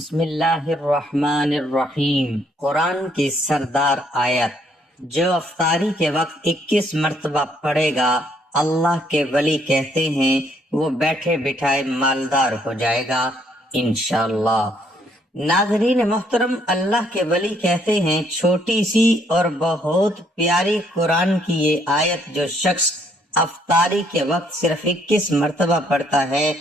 بسم اللہ الرحمن الرحیم۔ قرآن کی سردار آیت جو افطاری کے وقت 21 مرتبہ پڑھے گا، اللہ کے ولی کہتے ہیں وہ بیٹھے بٹھائے مالدار ہو جائے گا انشاءاللہ۔ ناظرین محترم، اللہ کے ولی کہتے ہیں چھوٹی سی اور بہت پیاری قرآن کی یہ آیت جو شخص افطاری کے وقت صرف 21 مرتبہ پڑھتا ہے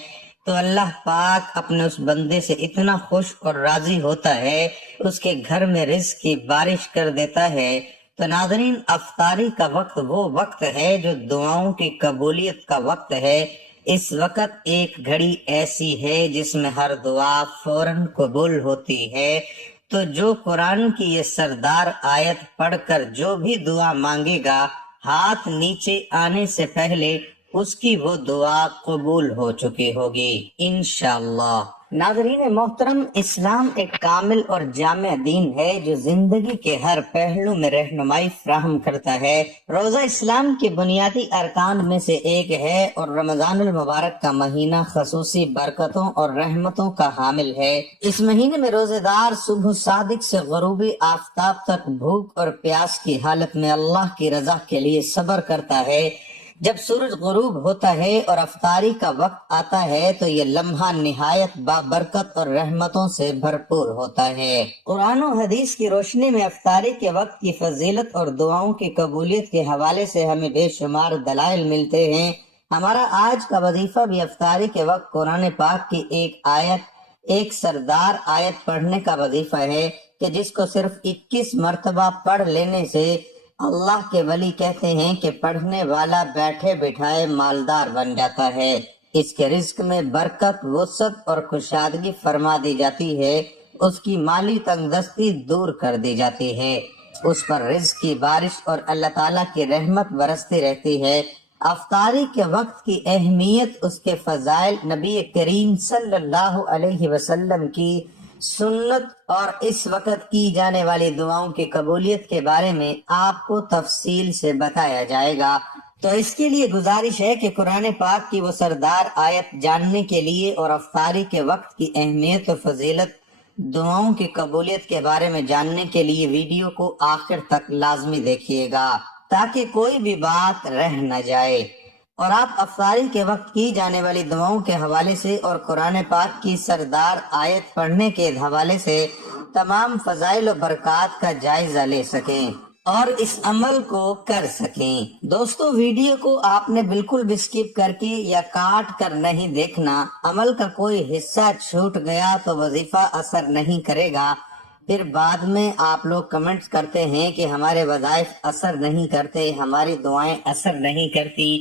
تو اللہ پاک اپنے اس بندے سے اتنا خوش اور راضی ہوتا ہے، اس کے گھر میں رزق کی بارش کر دیتا ہے۔ تو ناظرین، افطاری کا وقت وہ وقت ہے جو دعاؤں کی قبولیت کا وقت ہے۔ اس وقت ایک گھڑی ایسی ہے جس میں ہر دعا فوراً قبول ہوتی ہے۔ تو جو قرآن کی یہ سردار آیت پڑھ کر جو بھی دعا مانگے گا، ہاتھ نیچے آنے سے پہلے اس کی وہ دعا قبول ہو چکی ہوگی انشاءاللہ۔ ناظرین محترم، اسلام ایک کامل اور جامع دین ہے جو زندگی کے ہر پہلو میں رہنمائی فراہم کرتا ہے۔ روزہ اسلام کے بنیادی ارکان میں سے ایک ہے اور رمضان المبارک کا مہینہ خصوصی برکتوں اور رحمتوں کا حامل ہے۔ اس مہینے میں روزے دار صبح صادق سے غروبی آفتاب تک بھوک اور پیاس کی حالت میں اللہ کی رضا کے لیے صبر کرتا ہے۔ جب سورج غروب ہوتا ہے اور افطاری کا وقت آتا ہے تو یہ لمحہ نہایت بابرکت اور رحمتوں سے بھرپور ہوتا ہے۔ قرآن و حدیث کی روشنی میں افطاری کے وقت کی فضیلت اور دعاؤں کی قبولیت کے حوالے سے ہمیں بے شمار دلائل ملتے ہیں۔ ہمارا آج کا وظیفہ بھی افطاری کے وقت قرآن پاک کی ایک سردار آیت پڑھنے کا وظیفہ ہے کہ جس کو صرف 21 مرتبہ پڑھ لینے سے اللہ کے ولی کہتے ہیں کہ پڑھنے والا بیٹھے بٹھائے مالدار بن جاتا ہے۔ اس کے رزق میں برکت، وسعت اور کشادگی فرما دی جاتی ہے، اس کی مالی تنگ دستی دور کر دی جاتی ہے، اس پر رزق کی بارش اور اللہ تعالیٰ کی رحمت برستی رہتی ہے۔ افطاری کے وقت کی اہمیت، اس کے فضائل، نبی کریم صلی اللہ علیہ وسلم کی سنت اور اس وقت کی جانے والی دعاؤں کی قبولیت کے بارے میں آپ کو تفصیل سے بتایا جائے گا۔ تو اس کے لیے گزارش ہے کہ قرآن پاک کی وہ سردار آیت جاننے کے لیے اور افطاری کے وقت کی اہمیت اور فضیلت، دعاؤں کی قبولیت کے بارے میں جاننے کے لیے ویڈیو کو آخر تک لازمی دیکھیے گا تاکہ کوئی بھی بات رہ نہ جائے، اور آپ افطاری کے وقت کی جانے والی دعاؤں کے حوالے سے اور قرآن پاک کی سردار آیت پڑھنے کے حوالے سے تمام فضائل و برکات کا جائزہ لے سکیں اور اس عمل کو کر سکیں۔ دوستو، ویڈیو کو آپ نے بالکل بھی سکپ کر کے یا کاٹ کر نہیں دیکھنا۔ عمل کا کوئی حصہ چھوٹ گیا تو وظیفہ اثر نہیں کرے گا۔ پھر بعد میں آپ لوگ کمنٹس کرتے ہیں کہ ہمارے وظائف اثر نہیں کرتے، ہماری دعائیں اثر نہیں کرتی۔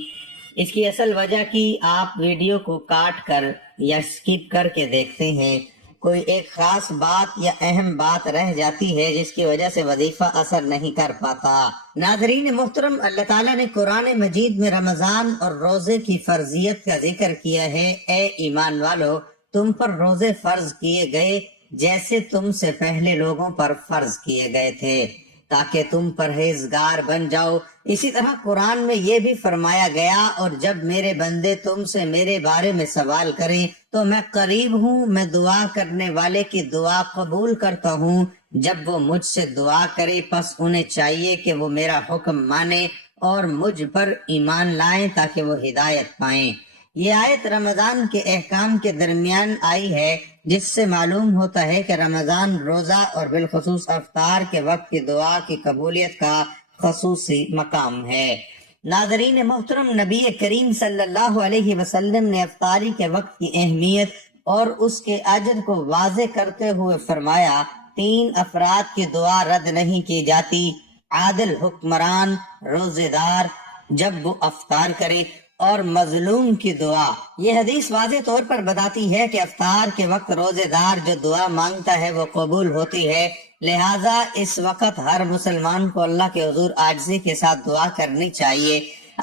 اس کی اصل وجہ کی آپ ویڈیو کو کاٹ کر یا سکپ کر کے دیکھتے ہیں، کوئی ایک خاص بات یا اہم بات رہ جاتی ہے جس کی وجہ سے وظیفہ اثر نہیں کر پاتا۔ ناظرین محترم، اللہ تعالیٰ نے قرآن مجید میں رمضان اور روزے کی فرضیت کا ذکر کیا ہے۔ اے ایمان والو، تم پر روزے فرض کیے گئے جیسے تم سے پہلے لوگوں پر فرض کیے گئے تھے تاکہ تم پرہیزگار بن جاؤ۔ اسی طرح قرآن میں یہ بھی فرمایا گیا، اور جب میرے بندے تم سے میرے بارے میں سوال کریں تو میں قریب ہوں، میں دعا کرنے والے کی دعا قبول کرتا ہوں۔ جب وہ مجھ سے دعا کرے پس انہیں چاہیے کہ وہ میرا حکم مانے اور مجھ پر ایمان لائیں تاکہ وہ ہدایت پائیں۔ یہ آیت رمضان کے احکام کے درمیان آئی ہے، جس سے معلوم ہوتا ہے کہ رمضان روزہ اور بالخصوص افطار کے وقت کی دعا کی قبولیت کا خصوصی مقام ہے۔ ناظرین محترم، نبی کریم صلی اللہ علیہ وسلم نے افطاری کے وقت کی اہمیت اور اس کے اجر کو واضح کرتے ہوئے فرمایا، 3 افراد کی دعا رد نہیں کی جاتی: عادل حکمران، روزے دار جب وہ افطار کرے، اور مظلوم کی دعا۔ یہ حدیث واضح طور پر بتاتی ہے کہ افطار کے وقت روزے دار جو دعا مانگتا ہے وہ قبول ہوتی ہے، لہٰذا اس وقت ہر مسلمان کو اللہ کے حضور عاجزی کے ساتھ دعا کرنی چاہیے۔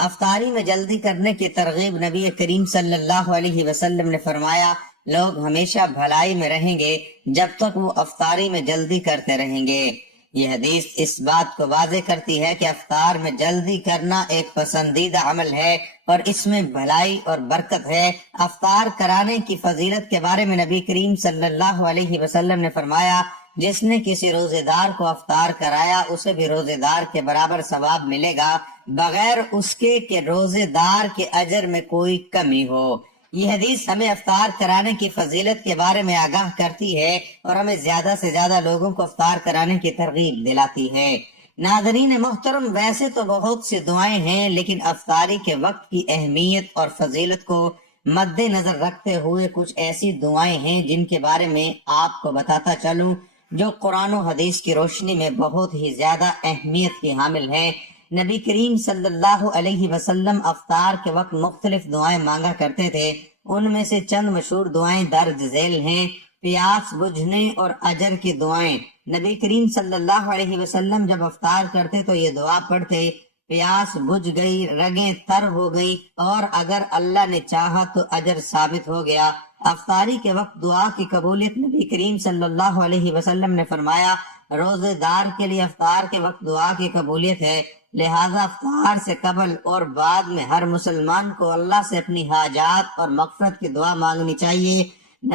افطاری میں جلدی کرنے کی ترغیب نبی کریم صلی اللہ علیہ وسلم نے فرمایا، لوگ ہمیشہ بھلائی میں رہیں گے جب تک وہ افطاری میں جلدی کرتے رہیں گے۔ یہ حدیث اس بات کو واضح کرتی ہے کہ افطار میں جلدی کرنا ایک پسندیدہ عمل ہے اور اس میں بھلائی اور برکت ہے۔ افطار کرانے کی فضیلت کے بارے میں نبی کریم صلی اللہ علیہ وسلم نے فرمایا، جس نے کسی روزے دار کو افطار کرایا اسے بھی روزے دار کے برابر ثواب ملے گا، بغیر اس کے کہ روزے دار کے اجر میں کوئی کمی ہو۔ یہ حدیث ہمیں افطار کرانے کی فضیلت کے بارے میں آگاہ کرتی ہے اور ہمیں زیادہ سے زیادہ لوگوں کو افطار کرانے کی ترغیب دلاتی ہے۔ ناظرین محترم، ویسے تو بہت سی دعائیں ہیں، لیکن افطاری کے وقت کی اہمیت اور فضیلت کو مد نظر رکھتے ہوئے کچھ ایسی دعائیں ہیں جن کے بارے میں آپ کو بتاتا چلوں، جو قرآن و حدیث کی روشنی میں بہت ہی زیادہ اہمیت کی حامل ہیں۔ نبی کریم صلی اللہ علیہ وسلم افطار کے وقت مختلف دعائیں مانگا کرتے تھے۔ ان میں سے چند مشہور دعائیں درج ذیل ہیں۔ پیاس بجھنے اور اجر کی دعائیں۔ نبی کریم صلی اللہ علیہ وسلم جب افطار کرتے تو یہ دعا پڑھتے، پیاس بجھ گئی، رگیں تر ہو گئی، اور اگر اللہ نے چاہا تو اجر ثابت ہو گیا۔ افطاری کے وقت دعا کی قبولیت، نبی کریم صلی اللہ علیہ وسلم نے فرمایا، روزے دار کے لیے افطار کے وقت دعا کی قبولیت ہے، لہذا افطار سے قبل اور بعد میں ہر مسلمان کو اللہ سے اپنی حاجات اور مغفرت کی دعا مانگنی چاہیے۔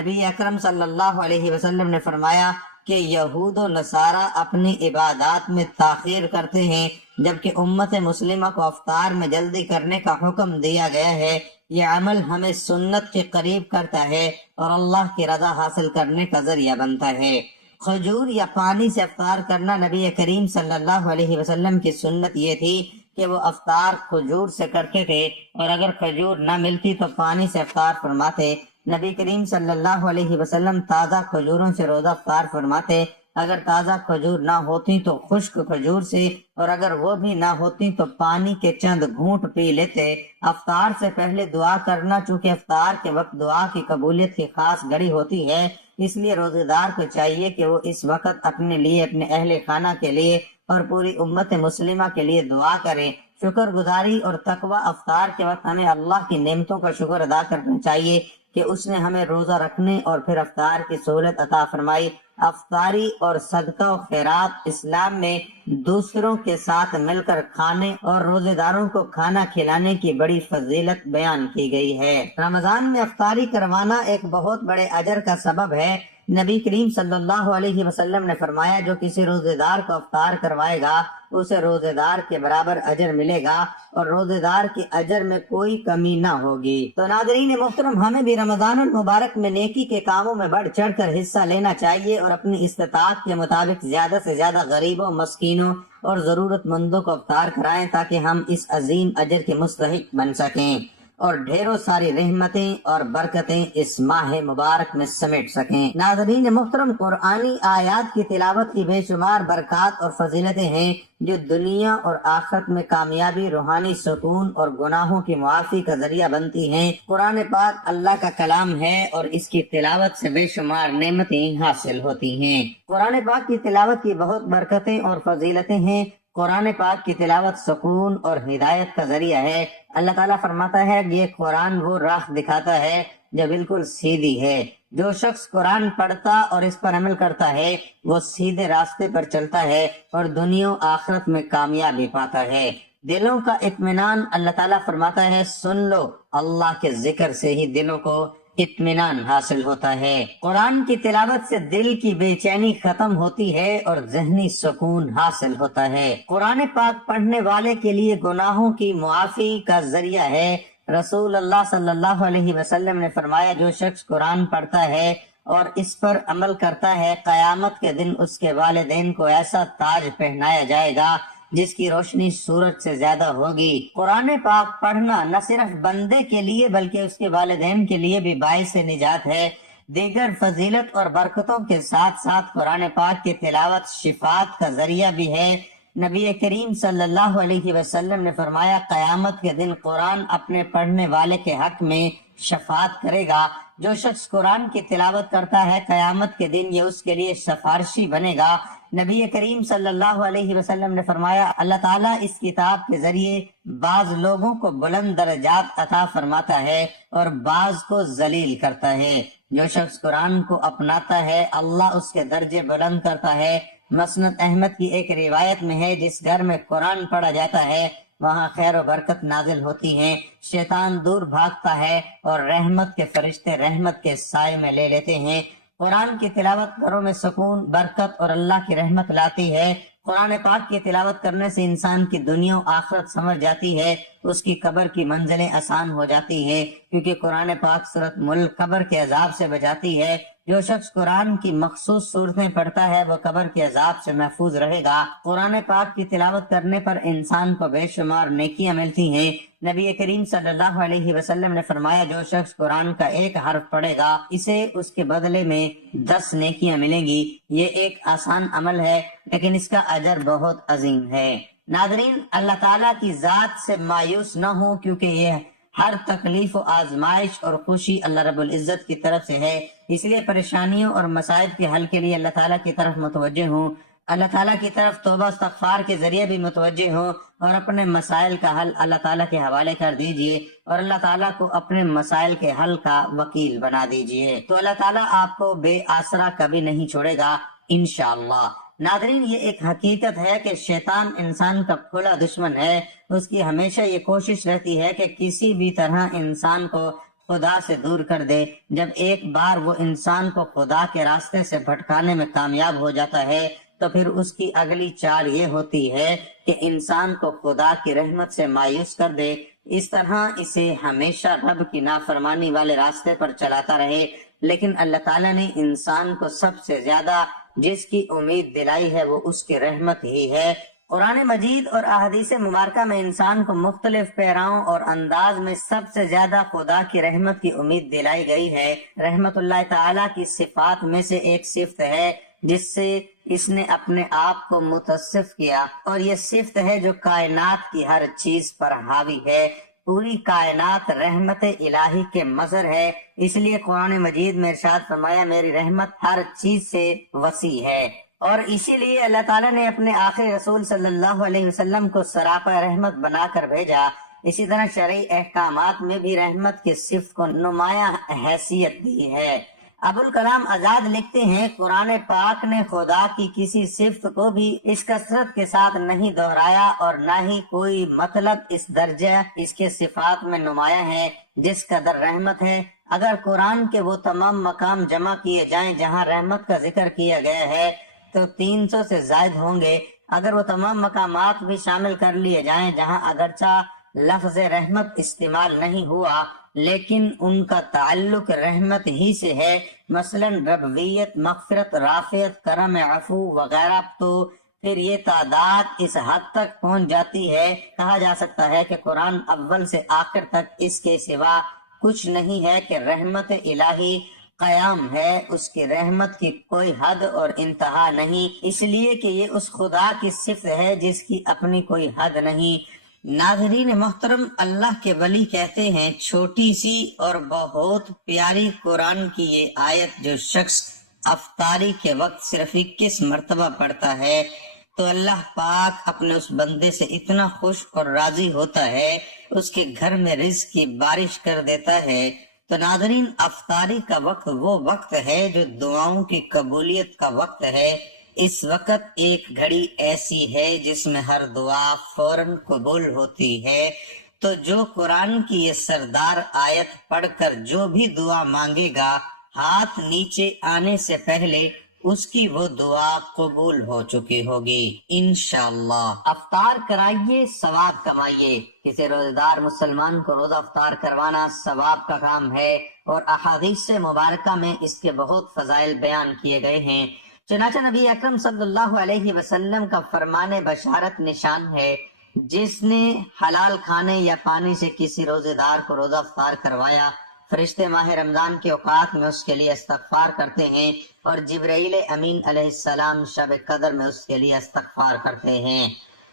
نبی اکرم صلی اللہ علیہ وسلم نے فرمایا کہ یہود و نصارہ اپنی عبادات میں تاخیر کرتے ہیں، جبکہ امت مسلمہ کو افطار میں جلدی کرنے کا حکم دیا گیا ہے۔ یہ عمل ہمیں سنت کے قریب کرتا ہے اور اللہ کی رضا حاصل کرنے کا ذریعہ بنتا ہے۔ کھجور یا پانی سے افطار کرنا، نبی کریم صلی اللہ علیہ وسلم کی سنت یہ تھی کہ وہ افطار کھجور سے کرتے تھے، اور اگر کھجور نہ ملتی تو پانی سے افطار فرماتے۔ نبی کریم صلی اللہ علیہ وسلم تازہ کھجوروں سے روزہ افطار فرماتے۔ اگر تازہ کھجور نہ ہوتی تو خشک کھجور سے، اور اگر وہ بھی نہ ہوتی تو پانی کے چند گھونٹ پی لیتے۔ افطار سے پہلے دعا کرنا، چونکہ افطار کے وقت دعا کی قبولیت کی خاص گھڑی ہوتی ہے، اس لیے روزے دار کو چاہیے کہ وہ اس وقت اپنے لیے، اپنے اہل خانہ کے لیے اور پوری امت مسلمہ کے لیے دعا کریں۔ شکر گزاری اور تقوی۔ افطار کے وقت ہمیں اللہ کی نعمتوں کا شکر ادا کرنا چاہیے کہ اس نے ہمیں روزہ رکھنے اور پھر افطار کی سہولت عطا فرمائی۔ افطاری اور صدقہ و خیرات اسلام میں دوسروں کے ساتھ مل کر کھانے اور روزے داروں کو کھانا کھلانے کی بڑی فضیلت بیان کی گئی ہے۔ رمضان میں افطاری کروانا ایک بہت بڑے اجر کا سبب ہے۔ نبی کریم صلی اللہ علیہ وسلم نے فرمایا، جو کسی روزے دار کو افطار کروائے گا اسے روزے دار کے برابر اجر ملے گا اور روزے دار کے اجر میں کوئی کمی نہ ہوگی۔ تو ناظرین محترم، ہمیں بھی رمضان المبارک میں نیکی کے کاموں میں بڑھ چڑھ کر حصہ لینا چاہیے اور اپنی استطاعت کے مطابق زیادہ سے زیادہ غریبوں، مسکینوں اور ضرورت مندوں کو افطار کرائیں، تاکہ ہم اس عظیم اجر کے مستحق بن سکیں اور ڈھیروں ساری رحمتیں اور برکتیں اس ماہ مبارک میں سمیٹ سکیں۔ ناظرین محترم، قرآنی آیات کی تلاوت کی بے شمار برکات اور فضیلتیں ہیں جو دنیا اور آخرت میں کامیابی، روحانی سکون اور گناہوں کی معافی کا ذریعہ بنتی ہیں۔ قرآن پاک اللہ کا کلام ہے اور اس کی تلاوت سے بے شمار نعمتیں حاصل ہوتی ہیں۔ قرآن پاک کی تلاوت کی بہت برکتیں اور فضیلتیں ہیں۔ قرآن پاک کی تلاوت سکون اور ہدایت کا ذریعہ ہے۔ اللہ تعالیٰ فرماتا ہے کہ یہ قرآن وہ راہ دکھاتا ہے جو بالکل سیدھی ہے۔ جو شخص قرآن پڑھتا اور اس پر عمل کرتا ہے وہ سیدھے راستے پر چلتا ہے اور دنیا و آخرت میں کامیابی پاتا ہے۔ دلوں کا اطمینان، اللہ تعالیٰ فرماتا ہے، سن لو، اللہ کے ذکر سے ہی دلوں کو اطمینان حاصل ہوتا ہے۔ قرآن کی تلاوت سے دل کی بے چینی ختم ہوتی ہے اور ذہنی سکون حاصل ہوتا ہے۔ قرآن پاک پڑھنے والے کے لیے گناہوں کی معافی کا ذریعہ ہے۔ رسول اللہ صلی اللہ علیہ وسلم نے فرمایا، جو شخص قرآن پڑھتا ہے اور اس پر عمل کرتا ہے، قیامت کے دن اس کے والدین کو ایسا تاج پہنایا جائے گا جس کی روشنی سورج سے زیادہ ہوگی۔ قرآن پاک پڑھنا نہ صرف بندے کے لیے بلکہ اس کے والدین کے لیے بھی باعث نجات ہے۔ دیگر فضیلت اور برکتوں کے ساتھ ساتھ قرآن پاک کی تلاوت شفاعت کا ذریعہ بھی ہے۔ نبی کریم صلی اللہ علیہ وسلم نے فرمایا، قیامت کے دن قرآن اپنے پڑھنے والے کے حق میں شفاعت کرے گا۔ جو شخص قرآن کی تلاوت کرتا ہے، قیامت کے دن یہ اس کے لیے سفارشی بنے گا۔ نبی کریم صلی اللہ علیہ وسلم نے فرمایا، اللہ تعالیٰ اس کتاب کے ذریعے بعض لوگوں کو بلند درجات عطا فرماتا ہے اور بعض کو ذلیل کرتا ہے۔ جو شخص قرآن کو اپناتا ہے، اللہ اس کے درجے بلند کرتا ہے مسند احمد کی ایک روایت میں ہے جس گھر میں قرآن پڑھا جاتا ہے وہاں خیر و برکت نازل ہوتی ہیں، شیطان دور بھاگتا ہے اور رحمت کے فرشتے رحمت کے سائے میں لے لیتے ہیں۔ قرآن کی تلاوت گھروں میں سکون، برکت اور اللہ کی رحمت لاتی ہے۔ قرآن پاک کی تلاوت کرنے سے انسان کی دنیا و آخرت سنور جاتی ہے، اس کی قبر کی منزلیں آسان ہو جاتی ہیں، کیونکہ قرآن پاک سورۃ ملک قبر کے عذاب سے بچاتی ہے۔ جو شخص قرآن کی مخصوص صورتیں پڑھتا ہے وہ قبر کے عذاب سے محفوظ رہے گا۔ قرآن پاک کی تلاوت کرنے پر انسان کو بے شمار نیکیاں ملتی ہیں۔ نبی کریم صلی اللہ علیہ وسلم نے فرمایا، جو شخص قرآن کا ایک حرف پڑھے گا اسے اس کے بدلے میں 10 نیکیاں ملیں گی۔ یہ ایک آسان عمل ہے لیکن اس کا اجر بہت عظیم ہے۔ ناظرین، اللہ تعالیٰ کی ذات سے مایوس نہ ہوں، کیونکہ یہ ہر تکلیف و آزمائش اور خوشی اللہ رب العزت کی طرف سے ہے، اس لیے پریشانیوں اور مصائب کے حل کے لیے اللہ تعالیٰ کی طرف متوجہ ہوں، اللہ تعالیٰ کی طرف توبہ استغفار کے ذریعے بھی متوجہ ہوں، اور اپنے مسائل کا حل اللہ تعالیٰ کے حوالے کر دیجئے اور اللہ تعالیٰ کو اپنے مسائل کے حل کا وکیل بنا دیجئے، تو اللہ تعالیٰ آپ کو بے آسرا کبھی نہیں چھوڑے گا انشاءاللہ۔ ناظرین، یہ ایک حقیقت ہے کہ شیطان انسان کا کھلا دشمن ہے۔ اس کی ہمیشہ یہ کوشش رہتی ہے کہ کسی بھی طرح انسان کو خدا سے دور کر دے۔ جب ایک بار وہ انسان کو خدا کے راستے سے بھٹکانے میں کامیاب ہو جاتا ہے تو پھر اس کی اگلی چال یہ ہوتی ہے کہ انسان کو خدا کی رحمت سے مایوس کر دے، اس طرح اسے ہمیشہ رب کی نافرمانی والے راستے پر چلاتا رہے۔ لیکن اللہ تعالیٰ نے انسان کو سب سے زیادہ جس کی امید دلائی ہے وہ اس کی رحمت ہی ہے۔ قرآن مجید اور احادیث مبارکہ میں انسان کو مختلف پیراؤں اور انداز میں سب سے زیادہ خدا کی رحمت کی امید دلائی گئی ہے۔ رحمت اللہ تعالیٰ کی صفات میں سے ایک صفت ہے جس سے اس نے اپنے آپ کو متصف کیا، اور یہ صفت ہے جو کائنات کی ہر چیز پر حاوی ہے۔ پوری کائنات رحمت الہی کے مظہر ہے، اس لیے قرآن مجید میں ارشاد فرمایا، میری رحمت ہر چیز سے وسیع ہے، اور اسی لیے اللہ تعالیٰ نے اپنے آخری رسول صلی اللہ علیہ وسلم کو سراپا رحمت بنا کر بھیجا۔ اسی طرح شرعی احکامات میں بھی رحمت کی صفت کو نمایاں حیثیت دی ہے۔ ابوالکلام آزاد لکھتے ہیں، قرآن پاک نے خدا کی کسی صفت کو بھی اس کثرت کے ساتھ نہیں دہرایا اور نہ ہی کوئی مطلب اس درجہ اس کے صفات میں نمایاں ہے جس قدر رحمت ہے۔ اگر قرآن کے وہ تمام مقام جمع کیے جائیں جہاں رحمت کا ذکر کیا گیا ہے تو 300 سے زائد ہوں گے۔ اگر وہ تمام مقامات بھی شامل کر لیے جائیں جہاں اگرچہ لفظ رحمت استعمال نہیں ہوا لیکن ان کا تعلق رحمت ہی سے ہے، مثلا ربویت، مغفرت، رافعت، کرم، عفو وغیرہ، تو پھر یہ تعداد اس حد تک پہنچ جاتی ہے، کہا جا سکتا ہے کہ قرآن اول سے آخر تک اس کے سوا کچھ نہیں ہے کہ رحمت الہی قیام ہے، اس کی رحمت کی کوئی حد اور انتہا نہیں، اس لیے کہ یہ اس خدا کی صفت ہے جس کی اپنی کوئی حد نہیں۔ ناظرین محترم، اللہ کے ولی کہتے ہیں، چھوٹی سی اور بہت پیاری قرآن کی یہ آیت جو شخص افطاری کے وقت صرف 21 مرتبہ پڑھتا ہے تو اللہ پاک اپنے اس بندے سے اتنا خوش اور راضی ہوتا ہے، اس کے گھر میں رزق کی بارش کر دیتا ہے۔ تو ناظرین، افطاری کا وقت وہ وقت ہے جو دعاؤں کی قبولیت کا وقت ہے۔ اس وقت ایک گھڑی ایسی ہے جس میں ہر دعا فوراً قبول ہوتی ہے، تو جو قرآن کی یہ سردار آیت پڑھ کر جو بھی دعا مانگے گا، ہاتھ نیچے آنے سے پہلے اس کی وہ دعا قبول ہو چکی ہوگی انشاءاللہ۔ افطار کرائیے، ثواب کمائیے۔ کسی روزہ دار مسلمان کو روزہ افطار کروانا ثواب کا کام ہے، اور احادیث مبارکہ میں اس کے بہت فضائل بیان کیے گئے ہیں۔ چنانچہ نبی اکرم صلی اللہ علیہ وسلم کا فرمان بشارت نشان ہے، جس نے حلال کھانے یا پانی سے کسی روزے دار کو روزہ افطار کروایا، فرشتے ماہ رمضان کے اوقات میں اس کے لیے استغفار کرتے ہیں، اور جبرائیل امین علیہ السلام شب قدر میں اس کے لیے استغفار کرتے ہیں۔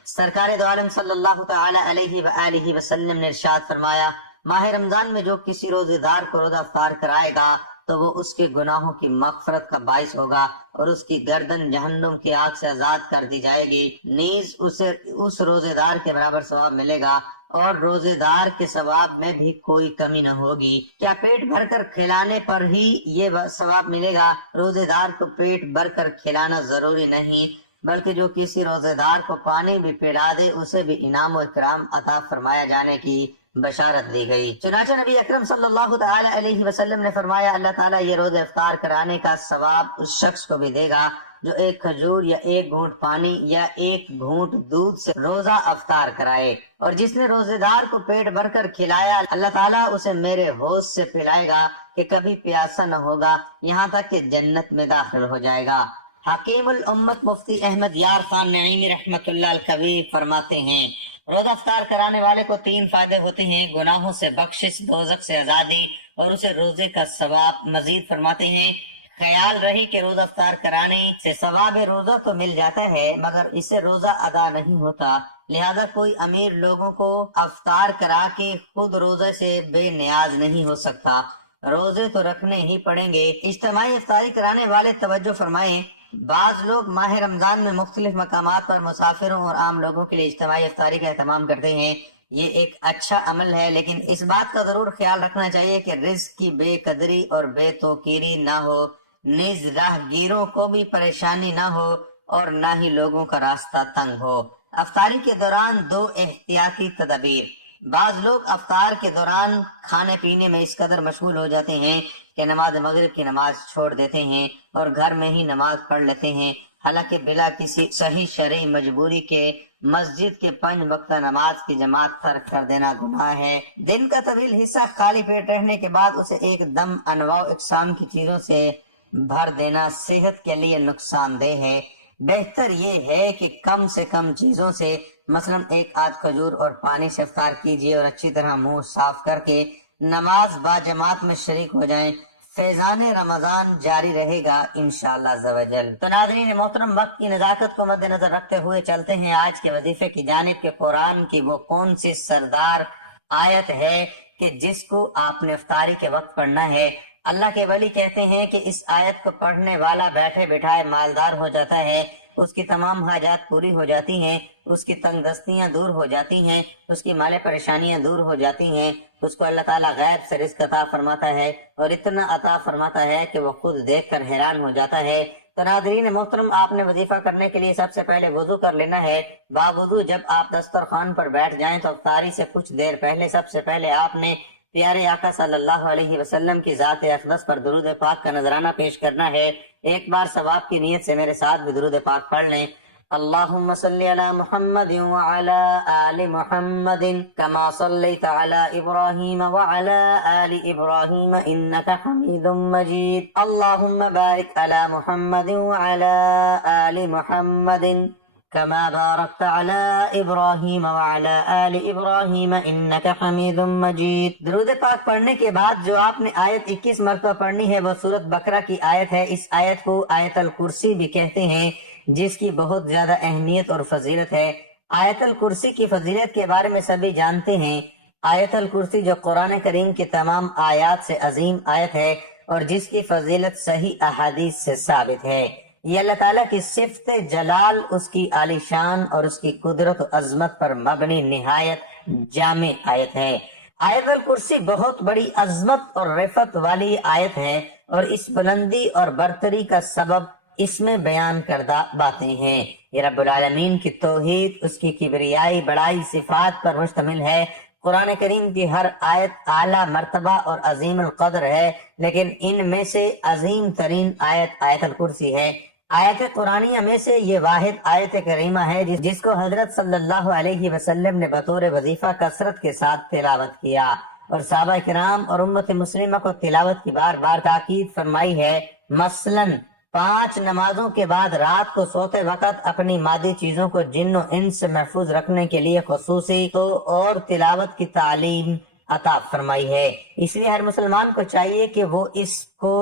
سرکار دو عالم صلی اللہ تعالی علیہ وآلہ وسلم نے ارشاد فرمایا، ماہ رمضان میں جو کسی روزے دار کو روزہ افطار کرائے گا تو وہ اس کے گناہوں کی مغفرت کا باعث ہوگا، اور اس کی گردن جہنم کی آگ سے آزاد کر دی جائے گی، نیز اسے اس روزے دار کے برابر ثواب ملے گا، اور روزے دار کے ثواب میں بھی کوئی کمی نہ ہوگی۔ کیا پیٹ بھر کر کھلانے پر ہی یہ ثواب ملے گا؟ روزے دار کو پیٹ بھر کر کھلانا ضروری نہیں، بلکہ جو کسی روزے دار کو پانی بھی پلا دے اسے بھی انعام و اکرام عطا فرمایا جانے کی بشارت دی گئی۔ چنانچہ نبی اکرم صلی اللہ تعالی علیہ وسلم نے فرمایا اللہ تعالیٰ یہ روزہ افطار کرانے کا ثواب اس شخص کو بھی دے گا جو ایک کھجور یا ایک گھونٹ پانی یا ایک گھونٹ دودھ سے روزہ افطار کرائے، اور جس نے روزے دار کو پیٹ بھر کر کھلایا اللہ تعالیٰ اسے میرے حوض سے پلائے گا کہ کبھی پیاسا نہ ہوگا یہاں تک کہ جنت میں داخل ہو جائے گا۔ حکیم الامت مفتی احمد یار خان نعیمی رحمۃ اللہ الکبیر فرماتے ہیں روزہ افطار کرانے والے کو 3 فائدے ہوتے ہیں، گناہوں سے بخشش، دوزخ سے آزادی اور اسے روزے کا ثواب۔ مزید فرماتے ہیں خیال رہی کہ روزہ افطار کرانے سے ثواب روزہ تو مل جاتا ہے مگر اسے روزہ ادا نہیں ہوتا، لہذا کوئی امیر لوگوں کو افطار کرا کے خود روزے سے بے نیاز نہیں ہو سکتا، روزے تو رکھنے ہی پڑیں گے۔ اجتماعی افطاری کرانے والے توجہ فرمائیں، بعض لوگ ماہ رمضان میں مختلف مقامات پر مسافروں اور عام لوگوں کے لیے اجتماعی افطاری کا اہتمام کرتے ہیں، یہ ایک اچھا عمل ہے، لیکن اس بات کا ضرور خیال رکھنا چاہیے کہ رزق کی بے قدری اور بے توقیری نہ ہو، نیز راہ گیروں کو بھی پریشانی نہ ہو اور نہ ہی لوگوں کا راستہ تنگ ہو۔ افطاری کے دوران 2 احتیاطی تدابیر۔ بعض لوگ افطار کے دوران کھانے پینے میں اس قدر مشغول ہو جاتے ہیں کہ نماز مغرب کی نماز چھوڑ دیتے ہیں اور گھر میں ہی نماز پڑھ لیتے ہیں، حالانکہ بلا کسی صحیح شرعی مجبوری کے مسجد کے 5 وقتہ نماز کی جماعت ترک کر دینا گناہ ہے۔ دن کا طویل حصہ خالی پیٹ رہنے کے بعد اسے ایک دم انواع و اقسام کی چیزوں سے بھر دینا صحت کے لیے نقصان دہ ہے۔ بہتر یہ ہے کہ کم سے کم چیزوں سے مثلا 1 آدھ کھجور اور پانی سے افطار کیجیے اور اچھی طرح منہ صاف کر کے نماز با جماعت میں شریک ہو جائیں، فیضان رمضان جاری رہے گا انشاءاللہ عز و جل۔ تو ناظرین محترم، وقت کی نزاکت کو مد نظر رکھتے ہوئے چلتے ہیں آج کے وظیفے کی جانب کہ قرآن کی وہ کون سی سردار آیت ہے کہ جس کو آپ نے افطاری کے وقت پڑھنا ہے۔ اللہ کے ولی کہتے ہیں کہ اس آیت کو پڑھنے والا بیٹھے بٹھائے مالدار ہو جاتا ہے، اس کی تمام حاجات پوری ہو جاتی ہیں، اس کی تنگ دستیاں دور ہو جاتی ہیں، اس کی مال پریشانیاں دور ہو جاتی ہیں، اس کو اللہ تعالیٰ غیب سے رزق عطا فرماتا ہے اور اتنا عطا فرماتا ہے کہ وہ خود دیکھ کر حیران ہو جاتا ہے۔ تو ناظرین محترم، آپ نے وظیفہ کرنے کے لیے سب سے پہلے وضو کر لینا ہے۔ باوضو جب آپ دسترخوان پر بیٹھ جائیں تو افطاری سے کچھ دیر پہلے سب سے پہلے آپ نے پیارے آقا صلی اللہ علیہ وسلم کی ذات اقدس پر درود پاک کا نذرانہ پیش کرنا ہے۔ ایک بار ثواب کی نیت سے میرے ساتھ بھی درود پاک پڑھ لیں۔ اللہم صلی علی محمد وعلی آل محمد کما صلیت علی ابراہیم وعلی آل ابراہیم انکا حمید مجید۔ اللہم بارک علی محمد وعلی آل محمد كما باركت على ابراہیم وعلى آل ابراہیم انك حمید مجید۔ درود پاک پڑھنے کے بعد جو آپ نے آیت 21 مرتبہ پڑھنی ہے وہ سورۃ بقرہ کی آیت ہے۔ اس آیت کو آیت الکرسی بھی کہتے ہیں، جس کی بہت زیادہ اہمیت اور فضیلت ہے۔ آیت الکرسی کی فضیلت کے بارے میں سبھی جانتے ہیں۔ آیت الکرسی جو قرآن کریم کی تمام آیات سے عظیم آیت ہے اور جس کی فضیلت صحیح احادیث سے ثابت ہے۔ یہ اللہ تعالیٰ کی صفت جلال، اس کی عالی شان اور اس کی قدرت و عظمت پر مبنی نہایت جامع آیت ہے۔ آیت الکرسی بہت بڑی عظمت اور رفعت والی آیت ہے اور اس بلندی اور برتری کا سبب اس میں بیان کردہ باتیں ہیں۔ یہ رب العالمین کی توحید، اس کی کبریائی بڑائی صفات پر مشتمل ہے۔ قرآن کریم کی ہر آیت اعلیٰ مرتبہ اور عظیم القدر ہے، لیکن ان میں سے عظیم ترین آیت آیت الکرسی ہے۔ آیت قرآنیہ میں سے یہ واحد آیت کریمہ ہے جس کو حضرت صلی اللہ علیہ وسلم نے بطور وظیفہ کثرت کے ساتھ تلاوت کیا اور صحابہ کرام اور امت مسلمہ کو تلاوت کی بار بار تاکید فرمائی ہے۔ مثلاً 5 نمازوں کے بعد رات کو سوتے وقت اپنی مادی چیزوں کو جن و انس سے محفوظ رکھنے کے لیے خصوصی تو اور تلاوت کی تعلیم عطا فرمائی ہے۔ اس لیے ہر مسلمان کو چاہیے کہ وہ اس کو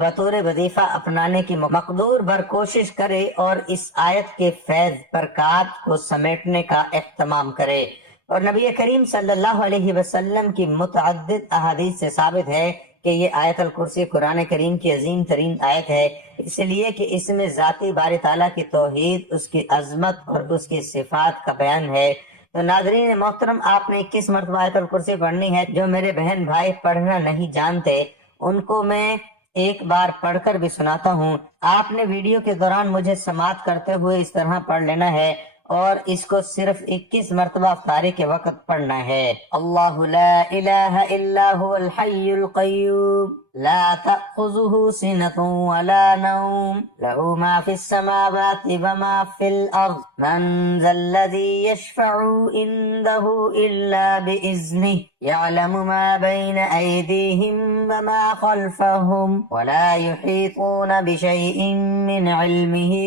بطور وظیفہ اپنانے کی مقدور بھر کوشش کرے اور اس آیت کے فیض برکات کو سمیٹنے کا اہتمام کرے۔ اور نبی کریم صلی اللہ علیہ وسلم کی متعدد احادیث سے ثابت ہے کہ یہ آیت الکرسی قرآن کریم کی عظیم ترین آیت ہے، اس لیے کہ اس میں ذاتی باری تعالیٰ کی توحید، اس کی عظمت اور اس کی صفات کا بیان ہے۔ تو ناظرین محترم، آپ نے 21 مرتبہ آیت الکرسی پڑھنی ہے۔ جو میرے بہن بھائی پڑھنا نہیں جانتے ان کو میں ایک بار پڑھ کر بھی سناتا ہوں، آپ نے ویڈیو کے دوران مجھے سماعت کرتے ہوئے اس طرح پڑھ لینا ہے اور اس کو صرف 21 مرتبہ افطاری کے وقت پڑھنا ہے۔ اللہ لا الہ الا هو الحی القیوم لا تأخذه سنة ولا نوم له ما في السماوات وما في الأرض من ذا الذي يشفع عنده إلا بإذنه يعلم ما بين أيديهم وما خلفهم ولا يحيطون بشيء من علمه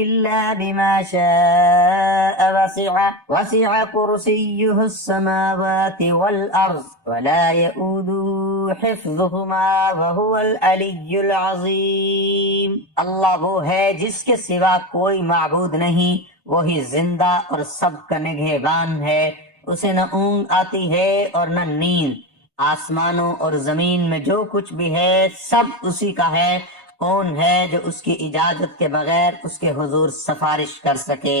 إلا بما شاء وسع كرسيه السماوات والأرض ولا يؤوده حفظهما وهو العلی العظیم۔ اللہ وہ ہے جس کے سوا کوئی معبود نہیں، وہی زندہ اور سب کا نگہبان ہے، اسے نہ اونگ آتی ہے اور نہ نیند، آسمانوں اور زمین میں جو کچھ بھی ہے سب اسی کا ہے۔ کون ہے جو اس کی اجازت کے بغیر اس کے حضور سفارش کر سکے؟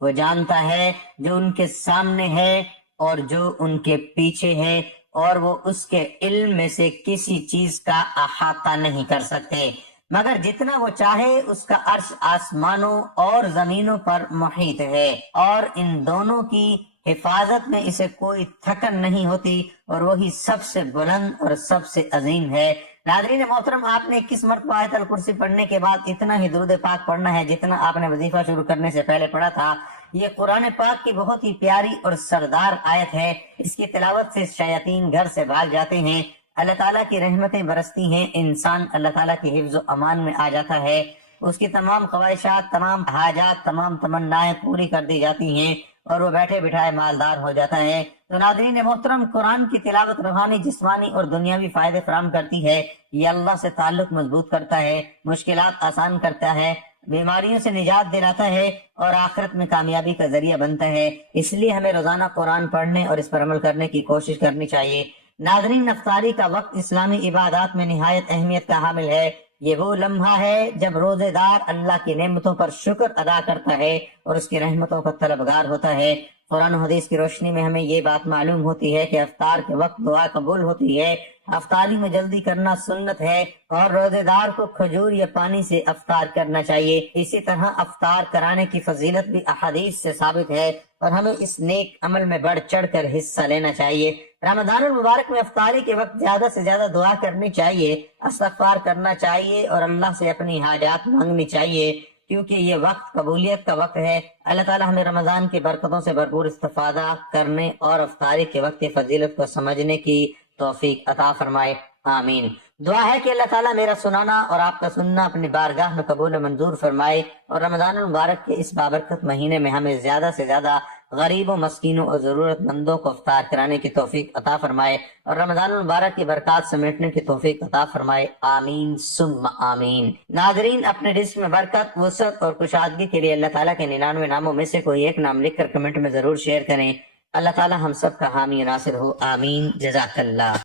وہ جانتا ہے جو ان کے سامنے ہے اور جو ان کے پیچھے ہے، اور وہ اس کے علم میں سے کسی چیز کا احاطہ نہیں کر سکتے مگر جتنا وہ چاہے۔ اس کا عرش آسمانوں اور زمینوں پر محیط ہے، اور ان دونوں کی حفاظت میں اسے کوئی تھکن نہیں ہوتی، اور وہی سب سے بلند اور سب سے عظیم ہے۔ ناظرین محترم، آپ نے 21 مرتبہ آیت الکرسی پڑھنے کے بعد اتنا ہی درود پاک پڑھنا ہے جتنا آپ نے وظیفہ شروع کرنے سے پہلے پڑھا تھا۔ یہ قرآن پاک کی بہت ہی پیاری اور سردار آیت ہے، اس کی تلاوت سے شیاطین گھر سے بھاگ جاتے ہیں، اللہ تعالیٰ کی رحمتیں برستی ہیں، انسان اللہ تعالیٰ کی حفظ و امان میں آ جاتا ہے، اس کی تمام خواہشات، تمام حاجات، تمام تمنائیں پوری کر دی جاتی ہیں، اور وہ بیٹھے بٹھائے مالدار ہو جاتا ہے۔ تو ناظرین محترم، قرآن کی تلاوت روحانی، جسمانی اور دنیاوی فائدے فراہم کرتی ہے، یہ اللہ سے تعلق مضبوط کرتا ہے، مشکلات آسان کرتا ہے، بیماریوں سے نجات دلاتا ہے، اور آخرت میں کامیابی کا ذریعہ بنتا ہے۔ اس لیے ہمیں روزانہ قرآن پڑھنے اور اس پر عمل کرنے کی کوشش کرنی چاہیے۔ ناظرین، افطاری کا وقت اسلامی عبادات میں نہایت اہمیت کا حامل ہے۔ یہ وہ لمحہ ہے جب روزے دار اللہ کی نعمتوں پر شکر ادا کرتا ہے اور اس کی رحمتوں کا طلبگار ہوتا ہے۔ قرآن و حدیث کی روشنی میں ہمیں یہ بات معلوم ہوتی ہے کہ افطار کے وقت دعا قبول ہوتی ہے، افطاری میں جلدی کرنا سنت ہے، اور روزے دار کو کھجور یا پانی سے افطار کرنا چاہیے۔ اسی طرح افطار کرانے کی فضیلت بھی احادیث سے ثابت ہے، اور ہمیں اس نیک عمل میں بڑھ چڑھ کر حصہ لینا چاہیے۔ رمضان المبارک میں افطاری کے وقت زیادہ سے زیادہ دعا کرنی چاہیے، استغفار کرنا چاہیے، اور اللہ سے اپنی حاجات مانگنی چاہیے، کیونکہ یہ وقت قبولیت کا وقت ہے۔ اللہ تعالی ہمیں رمضان کی برکتوں سے بھرپور استفادہ کرنے اور افطاری کے وقت کی فضیلت کو سمجھنے کی توفیق عطا فرمائے، آمین۔ دعا ہے کہ اللہ تعالیٰ میرا سنانا اور آپ کا سننا اپنی بارگاہ میں قبول و منظور فرمائے، اور رمضان المبارک کے اس بابرکت مہینے میں ہمیں زیادہ سے زیادہ غریبوں، مسکینوں اور ضرورت مندوں کو افطار کرانے کی توفیق عطا فرمائے، اور رمضان المبارک کی برکات سمیٹنے کی توفیق عطا فرمائے، آمین ثم آمین۔ ناظرین، اپنے رزق میں برکت، وسعت اور کشادگی کے لیے اللہ تعالیٰ کے 99 ناموں میں سے کوئی ایک نام لکھ کر کمنٹ میں ضرور شیئر کریں۔ اللہ تعالیٰ ہم سب کا حامی ناصر ہو، آمین۔ جزاک اللہ۔